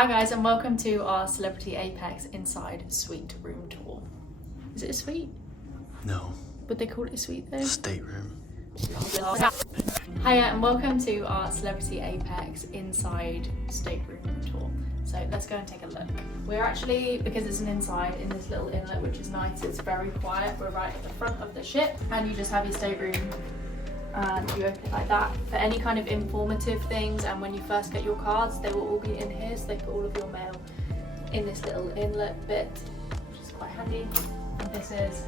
Hi guys, and welcome to our Celebrity Apex Inside Suite Room Tour. Is it a suite? No. Would they call it a suite though? Stateroom. Hiya, and welcome to our Celebrity Apex Inside Stateroom Room Tour. So let's go and take a look. We're actually, because it's an inside, in this little inlet, which is nice. It's very quiet. We're right at the front of the ship, and you just have your stateroom. And you open it like that for any kind of informative things, and when you first get your cards they will all be in here, so they put all of your mail in this little inlet bit, which is quite handy. And this is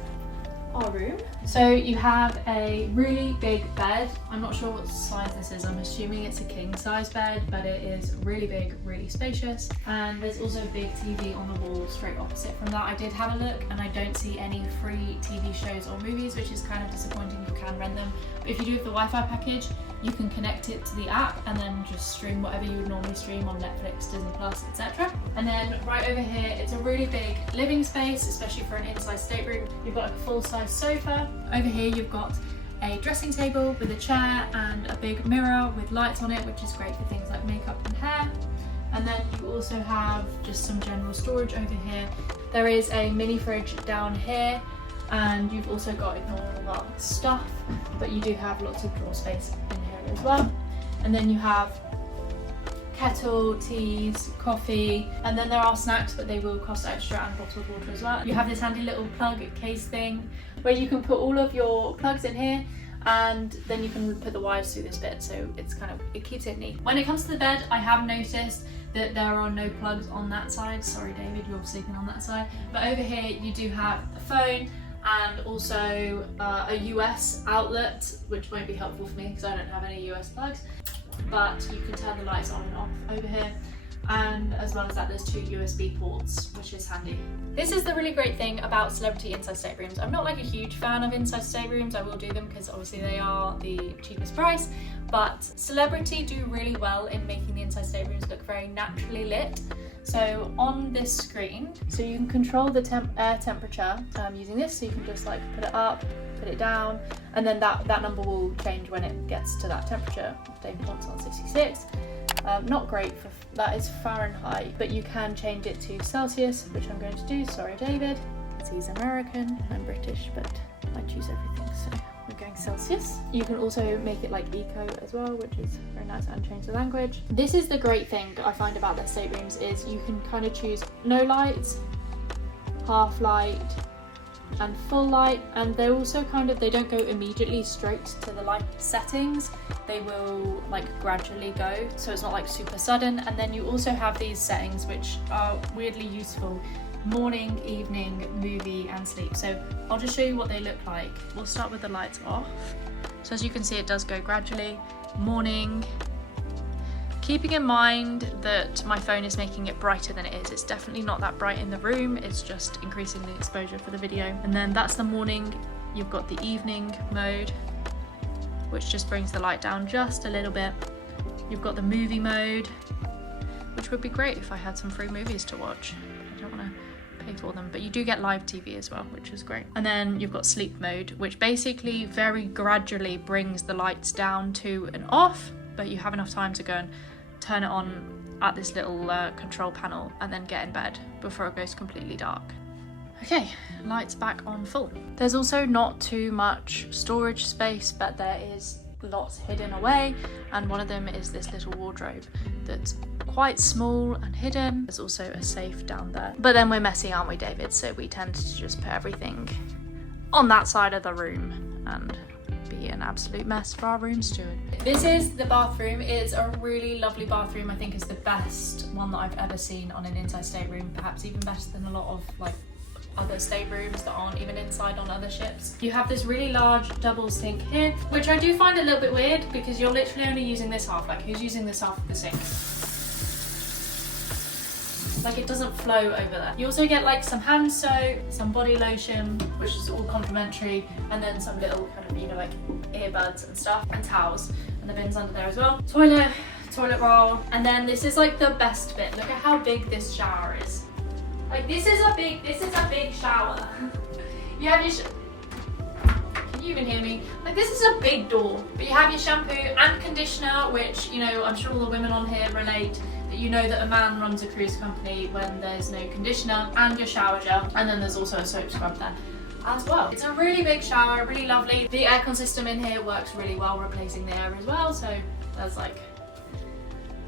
our room. So you have a really big bed. I'm not sure what size this is, I'm assuming it's a king size bed, but it is really big, really spacious. And there's also a big TV on the wall straight opposite from that. I did have a look and I don't see any free TV shows or movies, which is kind of disappointing. You can rent them, but if you do have the Wi-Fi package, you can connect it to the app and then just stream whatever you would normally stream on Netflix, Disney Plus, etc. And then right over here, it's a really big living space, especially for an inside stateroom. You've got a full-size sofa. Over here you've got a dressing table with a chair and a big mirror with lights on it, which is great for things like makeup and hair. And then you also have just some general storage over here. There is a mini fridge down here, and you've also got ignore all that stuff, but you do have lots of drawer space in here as well. And then you have kettle, teas, coffee, and then there are snacks, but they will cost extra, and bottled water as well. You have this handy little plug case thing where you can put all of your plugs in here, and then you can put the wires through this bit, so it keeps it neat. When it comes to the bed, I have noticed that there are no plugs on that side. Sorry David, you're sleeping on that side. But over here you do have a phone and also a US outlet, which won't be helpful for me because I don't have any US plugs. But you can turn the lights on and off over here, and as well as that there's two USB ports, which is handy. This is the really great thing about celebrity inside staterooms. I'm not like a huge fan of inside staterooms. I will do them because obviously they are the cheapest price, but celebrity do really well in making the inside staterooms look very naturally lit. So on this screen, so you can control the air temperature using this, so you can just like put it up, put it down, and then that number will change when it gets to that temperature. David wants on 66. Not great for that, is Fahrenheit, but you can change it to Celsius, which I'm going to do. Sorry David, because he's American, I'm British, but I choose everything, so we're going Celsius. You can also make it like eco as well, which is very nice, and change the language. This is the great thing I find about their staterooms, is you can kind of choose no lights, half light, and full light, and they also they don't go immediately straight to the light settings. They will like gradually go, so it's not like super sudden. And then you also have these settings which are weirdly useful: morning, evening, movie, and sleep. So I'll just show you what they look like. We'll start with the lights off. So as you can see, it does go gradually. Morning. Keeping in mind that my phone is making it brighter than it is. It's definitely not that bright in the room, it's just increasing the exposure for the video. And then that's the morning. You've got the evening mode, which just brings the light down just a little bit. You've got the movie mode, which would be great if I had some free movies to watch. I don't want to pay for them, but you do get live TV as well, which is great. And then you've got sleep mode, which basically very gradually brings the lights down to and off, but you have enough time to go and turn it on at this little control panel and then get in bed before it goes completely dark. Okay, lights back on full. There's also not too much storage space, but there is lots hidden away, and one of them is this little wardrobe that's quite small and hidden. There's also a safe down there, but then we're messy, aren't we David? So we tend to just put everything on that side of the room and be an absolute mess for our room steward. This is the bathroom. It's a really lovely bathroom. I think it's the best one that I've ever seen on an inside stateroom, perhaps even better than a lot of like other staterooms that aren't even inside on other ships. You have this really large double sink here, which I do find a little bit weird because you're literally only using this half. Like, who's using this half of the sink? Like, it doesn't flow over there. You also get like some hand soap, some body lotion, which is all complimentary, and then some little kind of, you know, like earbuds and stuff, and towels, and the bin's under there as well. Toilet roll, and then this is like the best bit. Look at how big this shower is. Like, this is a big shower. You have your can you even hear me? Like, this is a big door, but you have your shampoo and conditioner, which, you know, I'm sure all the women on here relate. you know that a man runs a cruise company when there's no conditioner, and your shower gel, and then there's also a soap scrub there as well. It's a really big shower, really lovely. The aircon system in here works really well, replacing the air as well, so there's like,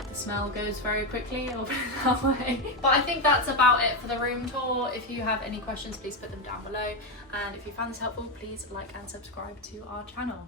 the smell goes very quickly, I'll put it that way. But I think that's about it for the room tour. If you have any questions, please put them down below, and if you found this helpful, please like and subscribe to our channel.